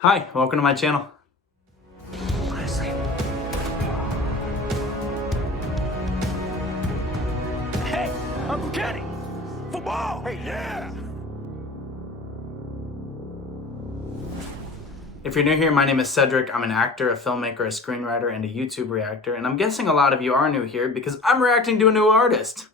Hi, welcome to my channel. Hey, Uncle Kenny! Football! Hey, yeah! If you're new here, my name is Cedric. I'm an actor, a filmmaker, a screenwriter, and a YouTube reactor. And I'm guessing a lot of you are new here because I'm reacting to a new artist.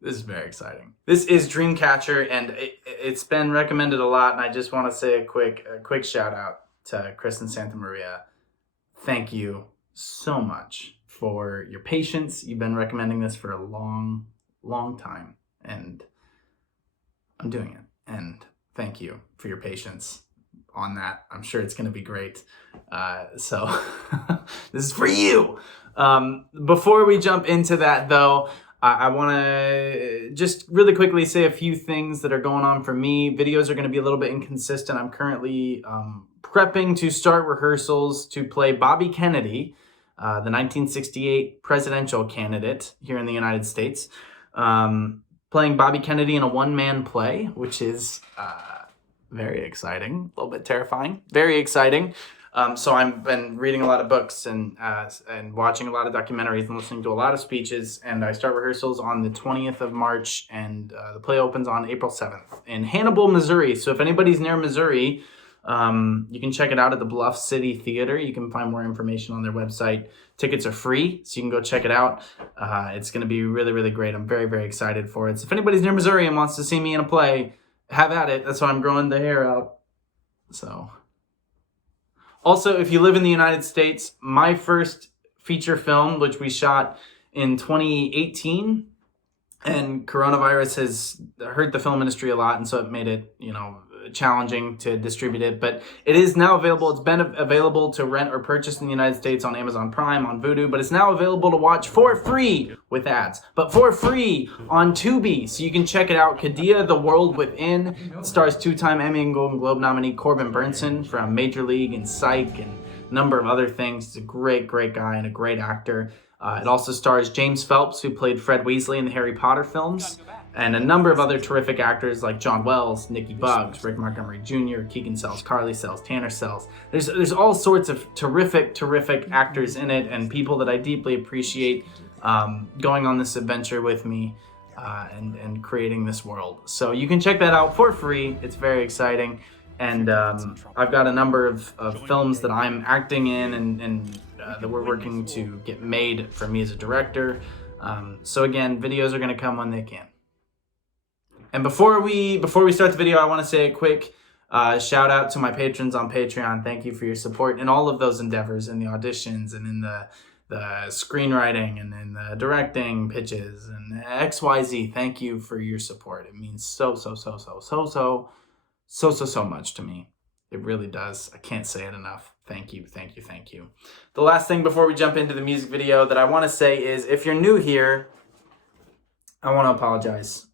This is very exciting. This is Dreamcatcher, and it's been recommended a lot, and I just want to say a quick shout out to Kristen Santamaria. Thank you so much for your patience. You've been recommending this for a long time, and I'm doing it. And thank you for your patience on that. I'm sure it's going to be great. So this is for you. Before we jump into that, though, I want to just really quickly say a few things that are going on for me. Videos are going to be a little bit inconsistent. I'm currently prepping to start rehearsals to play Bobby Kennedy, the 1968 presidential candidate here in the United States. Playing Bobby Kennedy in a one-man play, which is very exciting, a little bit terrifying, very exciting. So I've been reading a lot of books and watching a lot of documentaries and listening to a lot of speeches. And I start rehearsals on the 20th of March, and the play opens on April 7th in Hannibal, Missouri. So if anybody's near Missouri, you can check it out at the Bluff City Theater. You can find more information on their website. Tickets are free, so you can go check it out. It's going to be really, really great. I'm very, very excited for it. So if anybody's near Missouri and wants to see me in a play, have at it. That's why I'm growing the hair out. So... Also, if you live in the United States, my first feature film, which we shot in 2018, and coronavirus has hurt the film industry a lot, and so it made it, challenging to distribute it. But it is now available. It's been available to rent or purchase in the United States on Amazon Prime, on Vudu, but it's now available to watch for free with ads, but for free on Tubi. So you can check it out. Kadia, The World Within. It stars two-time Emmy and Golden Globe nominee Corbin Burnson from Major League and Psych and a number of other things. He's a great, great guy and a great actor. It also stars James Phelps, who played Fred Weasley in the Harry Potter films, and a number of other terrific actors like John Wells, Nikki Buggs, Rick Montgomery Jr., Keegan Sells, Carly Sells, Tanner Sells. There's all sorts of terrific actors in it, and people that I deeply appreciate going on this adventure with me and creating this world. So you can check that out for free. It's very exciting. And I've got a number of films that I'm acting in and that we're working to get made for me as a director. So again, videos are going to come when they can. And before we start the video, I want to say a quick shout out to my patrons on Patreon. Thank you for your support in all of those endeavors, in the auditions and in the screenwriting and in the directing pitches and XYZ. Thank you for your support. It means so much to me. It really does. I can't say it enough. Thank you. The last thing before we jump into the music video that I want to say is, if you're new here, I want to apologize.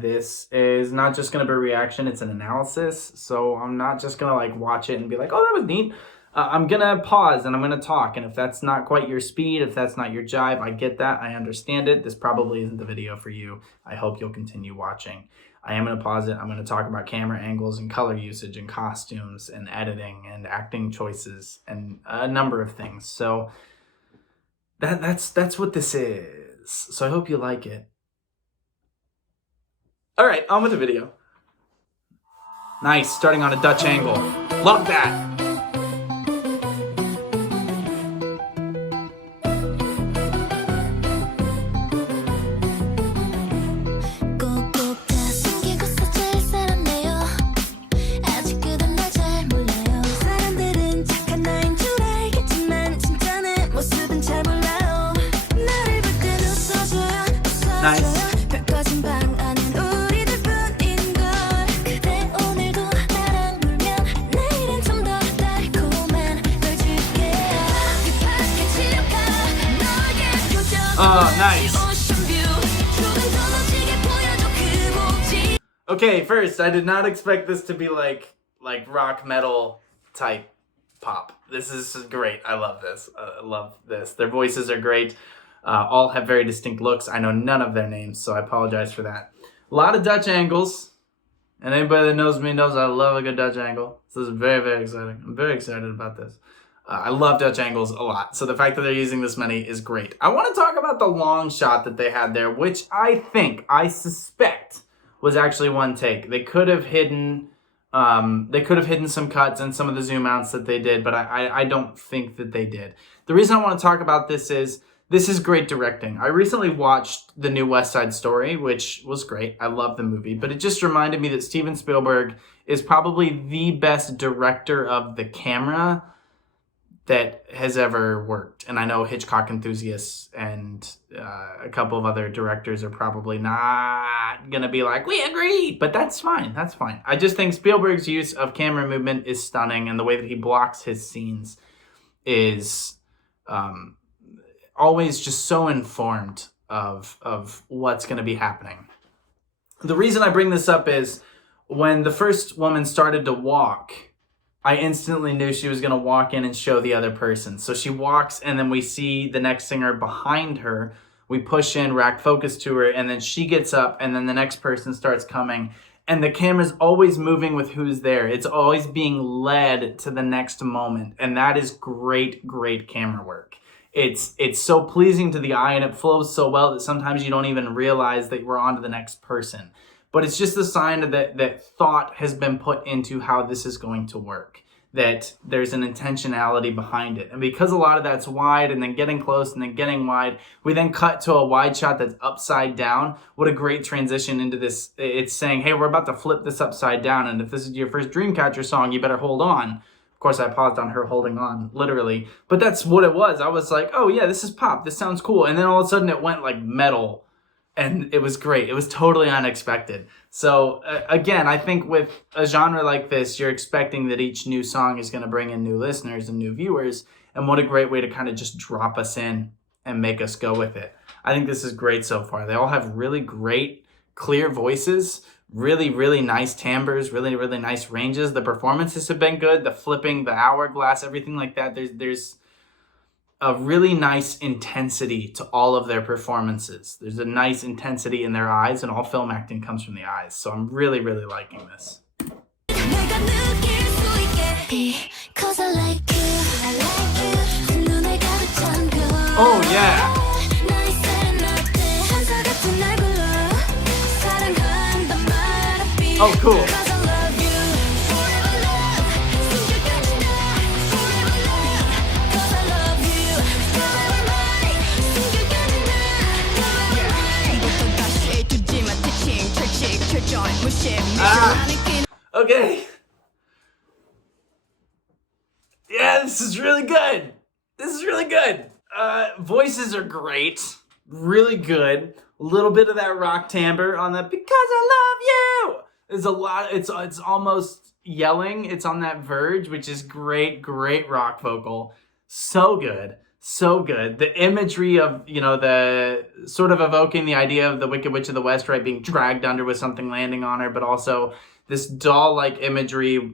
This is not just going to be a reaction, it's an analysis. So I'm not just going to watch it and be like, oh, that was neat. I'm going to pause and I'm going to talk. And if that's not quite your speed, if that's not your jive, I get that. I understand it. This probably isn't the video for you. I hope you'll continue watching. I am going to pause it. I'm going to talk about camera angles and color usage and costumes and editing and acting choices and a number of things. So that's what this is. So I hope you like it. All right, on with the video. Nice, starting on a Dutch angle. Love that. Nice. Oh, nice. Okay, first, I did not expect this to be like rock metal type pop. This is great. I love this. I love this. Their voices are great. All have very distinct looks. I know none of their names, so I apologize for that. A lot of Dutch angles. And anybody that knows me knows I love a good Dutch angle. So this is very, very exciting. I'm very excited about this. I love Dutch angles a lot. So the fact that they're using this many is great. I want to talk about the long shot that they had there, which I suspect was actually one take. They could have hidden some cuts and some of the zoom outs that they did, but I don't think that they did. The reason I want to talk about this is great directing. I recently watched the new West Side Story, which was great. I love the movie, but it just reminded me that Steven Spielberg is probably the best director of the camera that has ever worked. And I know Hitchcock enthusiasts and a couple of other directors are probably not going to be like, we agree, but that's fine. That's fine. I just think Spielberg's use of camera movement is stunning, and the way that he blocks his scenes is always just so informed of what's going to be happening. The reason I bring this up is when the first woman started to walk, I instantly knew she was going to walk in and show the other person. So she walks, and then we see the next singer behind her. We push in, rack focus to her, and then she gets up, and then the next person starts coming. And the camera's always moving with who's there. It's always being led to the next moment. And that is great, great camera work. It's so pleasing to the eye, and it flows so well that sometimes you don't even realize that we're on to the next person. But it's just a sign that thought has been put into how this is going to work, that there's an intentionality behind it. And because a lot of that's wide and then getting close and then getting wide, we then cut to a wide shot that's upside down. What a great transition into this. It's saying, hey, we're about to flip this upside down. And if this is your first Dreamcatcher song, you better hold on. Of course, I paused on her holding on, literally. But that's what it was. I was like, oh yeah, this is pop. This sounds cool. And then all of a sudden it went like metal. And it was great. It was totally unexpected. So again, I think with a genre like this, you're expecting that each new song is going to bring in new listeners and new viewers. And what a great way to kind of just drop us in and make us go with it. I think this is great so far. They all have really great, clear voices, really, really nice timbres, really, really nice ranges. The performances have been good. The flipping, the hourglass, everything like that. There's a really nice intensity to all of their performances. There's a nice intensity in their eyes, and all film acting comes from the eyes. So I'm really, really liking this. Oh yeah! Oh cool! Okay. Yeah, this is really good. This is really good. Voices are great. Really good. A little bit of that rock timbre on the "Because I Love You." There's a lot. It's almost yelling. It's on that verge, which is great, great rock vocal. So good. So good. The imagery of, the sort of evoking the idea of the Wicked Witch of the West, right, being dragged under with something landing on her, but also this doll-like imagery,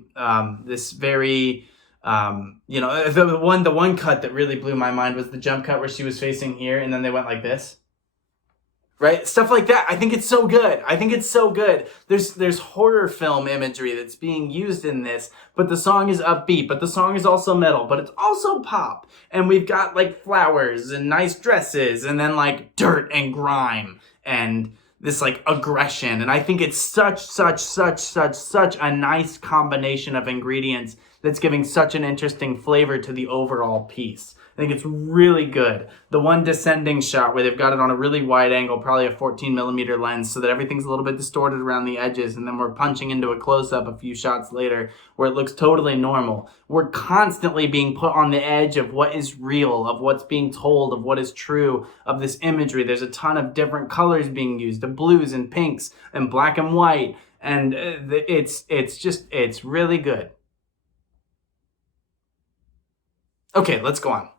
this very, the one cut that really blew my mind was the jump cut where she was facing here and then they went like this. Right? Stuff like that. I think it's so good. I think it's so good. There's horror film imagery that's being used in this, but the song is upbeat, but the song is also metal, but it's also pop. And we've got like flowers and nice dresses and then like dirt and grime and this like aggression. And I think it's such a nice combination of ingredients that's giving such an interesting flavor to the overall piece. I think it's really good. The one descending shot where they've got it on a really wide angle, probably a 14mm lens, so that everything's a little bit distorted around the edges, and then we're punching into a close-up a few shots later where it looks totally normal. We're constantly being put on the edge of what is real, of what's being told, of what is true, of this imagery. There's a ton of different colors being used, of blues and pinks and black and white, and it's really good. Okay, let's go on.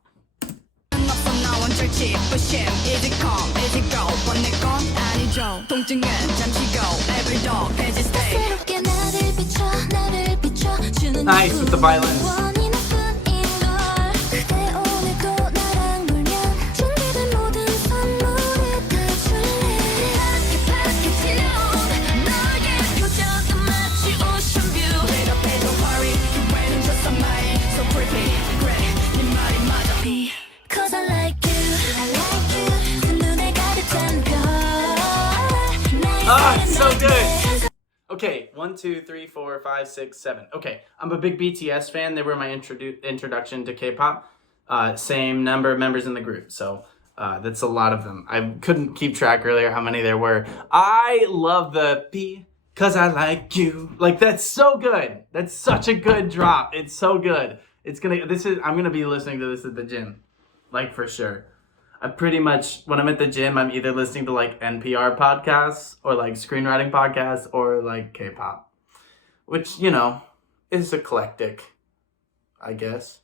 Nice with the violins. 1, 2, 3, 4, 5, 6, 7. Okay, I'm a big BTS fan. They were my introduction to K-pop. Same number of members in the group, so that's a lot of them. I couldn't keep track earlier how many there were. I love the "Because I Like You." Like, that's so good. That's such a good drop. It's so good. I'm gonna be listening to this at the gym, like, for sure. I pretty much, when I'm at the gym, I'm either listening to like NPR podcasts or like screenwriting podcasts or like K-pop, which, you know, is eclectic, I guess.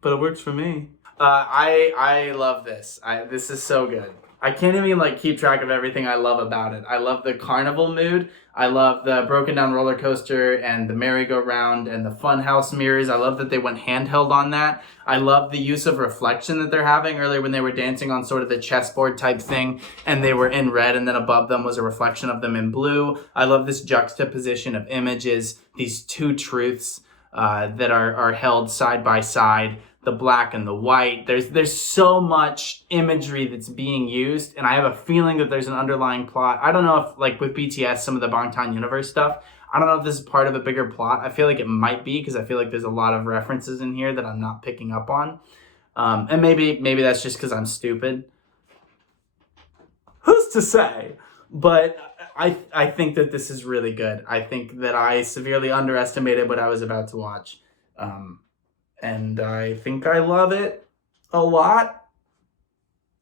But it works for me. I love this. This is so good. I can't even like keep track of everything I love about it. I love the carnival mood. I love the broken down roller coaster and the merry-go-round and the funhouse mirrors. I love that they went handheld on that. I love the use of reflection that they're having earlier when they were dancing on sort of the chessboard type thing and they were in red and then above them was a reflection of them in blue. I love this juxtaposition of images, these two truths that are held side by side. The black and the white. There's so much imagery that's being used, and I have a feeling that there's an underlying plot. I don't know if, like with BTS, some of the Bangtan Universe stuff, I don't know if this is part of a bigger plot. I feel like it might be, because I feel like there's a lot of references in here that I'm not picking up on. And maybe that's just because I'm stupid. Who's to say? But I think that this is really good. I think that I severely underestimated what I was about to watch. And I think I love it a lot.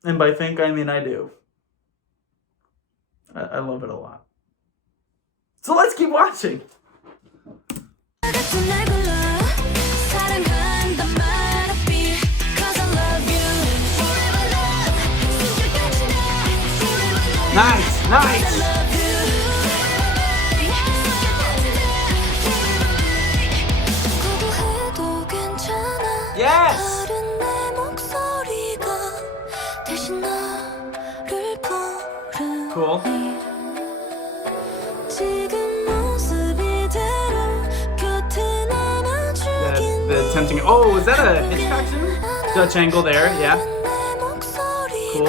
And by think, I mean I do. I love it a lot. So let's keep watching. Nice, nice. Yes! Cool. The tempting. Oh, is that a Hitchcock zoom? Dutch angle there, yeah. Cool.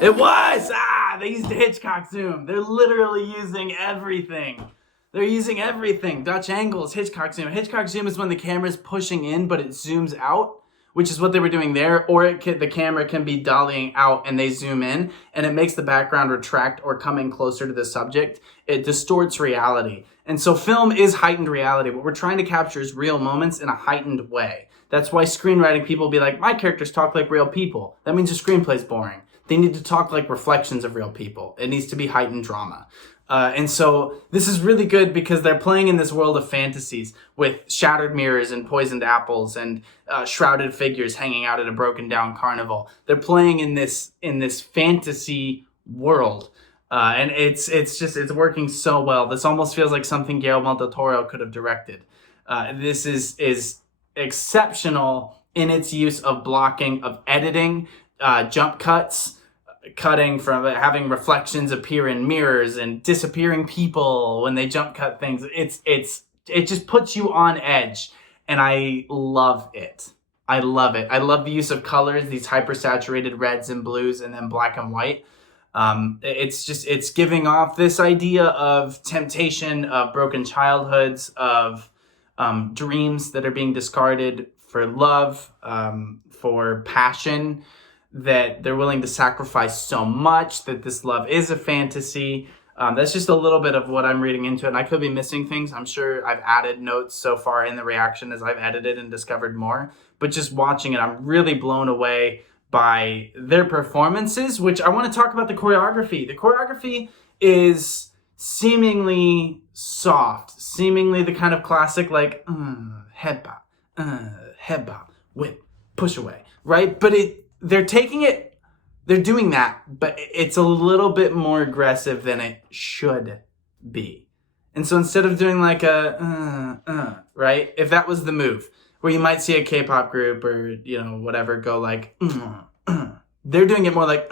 It was! They used a Hitchcock zoom. They're literally using everything. They're using everything. Dutch angles, Hitchcock zoom. Hitchcock zoom is when the camera's pushing in, but it zooms out, which is what they were doing there. Or the camera can be dollying out and they zoom in, and it makes the background retract or come in closer to the subject. It distorts reality. And so film is heightened reality. What we're trying to capture is real moments in a heightened way. That's why screenwriting people will be like, my characters talk like real people. That means the screenplay's boring. They need to talk like reflections of real people. It needs to be heightened drama. And so this is really good because they're playing in this world of fantasies with shattered mirrors and poisoned apples and shrouded figures hanging out at a broken down carnival. They're playing in this fantasy world. And it's working so well. This almost feels like something Guillermo del Toro could have directed. This is exceptional in its use of blocking, of editing, jump cuts, cutting from having reflections appear in mirrors and disappearing people when they jump cut things. It just puts you on edge, and I love it. I love it. I love the use of colors, these hypersaturated reds and blues, and then black and white. It's giving off this idea of temptation, of broken childhoods, of dreams that are being discarded for love, for passion, that they're willing to sacrifice so much, that this love is a fantasy. That's just a little bit of what I'm reading into it, and I could be missing things. I'm sure I've added notes so far in the reaction as I've edited and discovered more, but just watching it, I'm really blown away by their performances, which I want to talk about the choreography. The choreography is seemingly soft, seemingly the kind of classic, like, head bop, whip, push away, right? But they're doing that, but it's a little bit more aggressive than it should be. And so instead of doing like right? If that was the move, where you might see a K-pop group or, whatever, go like, they're doing it more like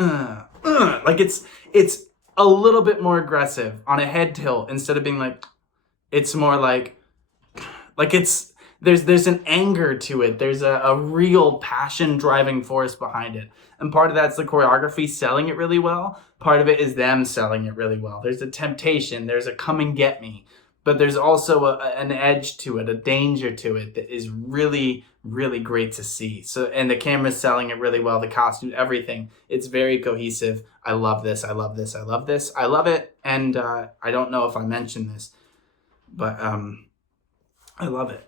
it's a little bit more aggressive on a head tilt instead of being like, it's more like There's an anger to it. There's a real passion driving force behind it. And part of that's the choreography selling it really well. Part of it is them selling it really well. There's a temptation. There's a come and get me. But there's also an edge to it, a danger to it that is really, really great to see. So, and the camera's selling it really well, the costume, everything. It's very cohesive. I love this. I love this. I love this. I love it. And I don't know if I mentioned this, but I love it.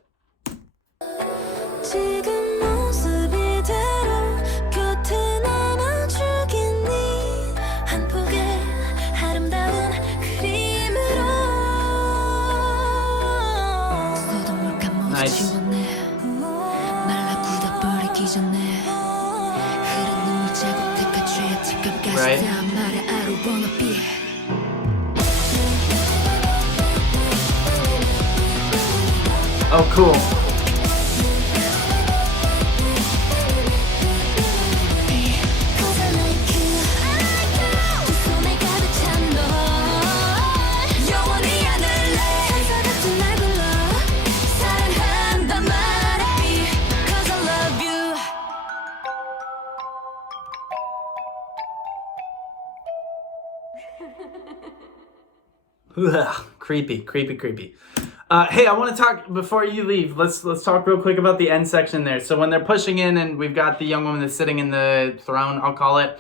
Nice. Right. Oh, cool. Ugh, creepy. Hey, I want to talk before you leave. Let's talk real quick about the end section there. So when they're pushing in, and we've got the young woman that's sitting in the throne, I'll call it,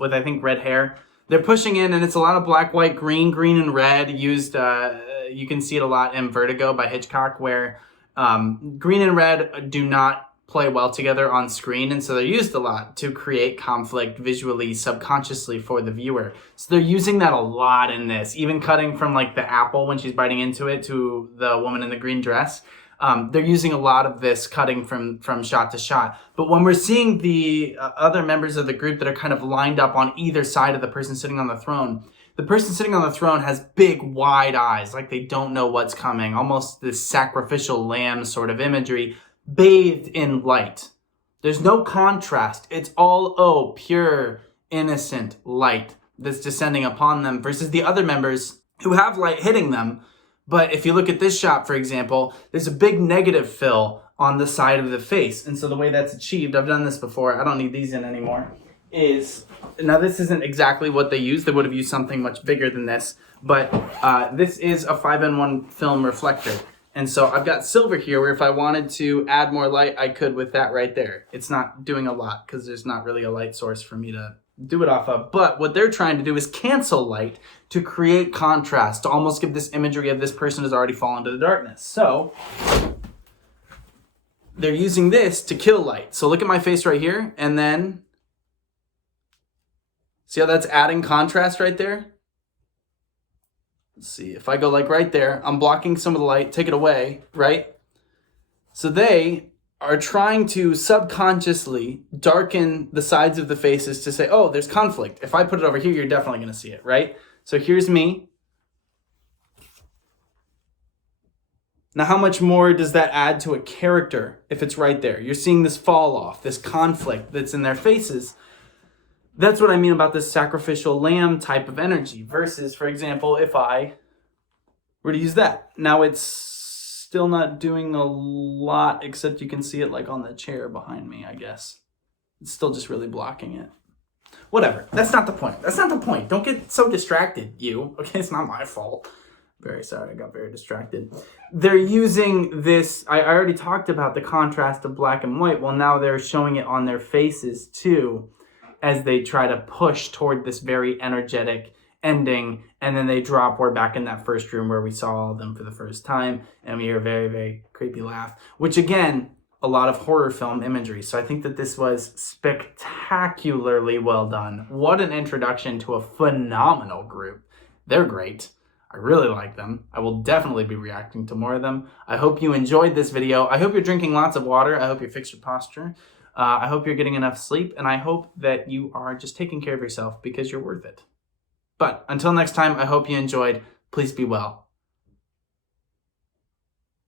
with I think red hair. They're pushing in, and it's a lot of black, white, green, and red used. You can see it a lot in Vertigo by Hitchcock, where green and red do not play well together on screen, and so they're used a lot to create conflict visually, subconsciously for the viewer. So they're using that a lot in this, even cutting from like the apple when she's biting into it to the woman in the green dress. They're using a lot of this cutting from shot to shot. But when we're seeing the other members of the group that are kind of lined up on either side of the person sitting on the throne, the person sitting on the throne has big, wide eyes, like they don't know what's coming, almost this sacrificial lamb sort of imagery, bathed in light. There's no contrast. It's all, pure, innocent light that's descending upon them versus the other members who have light hitting them. But if you look at this shot, for example, there's a big negative fill on the side of the face. And so the way that's achieved, I've done this before, I don't need these in anymore, is, now this isn't exactly what they used. They would have used something much bigger than this. But this is a 5-in-1 film reflector. And so I've got silver here where if I wanted to add more light, I could with that right there. It's not doing a lot because there's not really a light source for me to do it off of. But what they're trying to do is cancel light to create contrast, to almost give this imagery of this person has already fallen to the darkness. So they're using this to kill light. So look at my face right here, and then see how that's adding contrast right there? Let's see, if I go like right there, I'm blocking some of the light, take it away, right? So they are trying to subconsciously darken the sides of the faces to say, oh, there's conflict. If I put it over here, you're definitely going to see it, right? So here's me. Now, how much more does that add to a character if it's right there? You're seeing this fall off, this conflict that's in their faces. That's what I mean about this sacrificial lamb type of energy versus, for example, if I were to use that. Now it's still not doing a lot, except you can see it like on the chair behind me, I guess. It's still just really blocking it. Whatever. That's not the point. That's not the point. Don't get so distracted, you. Okay, it's not my fault. Very sorry, I got very distracted. They're using this, I already talked about the contrast of black and white. Well, now they're showing it on their faces too, as they try to push toward this very energetic ending, and then they drop. We're back in that first room where we saw all of them for the first time, and we hear a very, very creepy laugh, which again, a lot of horror film imagery. So I think that this was spectacularly well done. What an introduction to a phenomenal group. They're great. I really like them. I will definitely be reacting to more of them. I hope you enjoyed this video. I hope you're drinking lots of water. I hope you fix your posture. I hope you're getting enough sleep, and I hope that you are just taking care of yourself because you're worth it. But until next time, I hope you enjoyed. Please be well.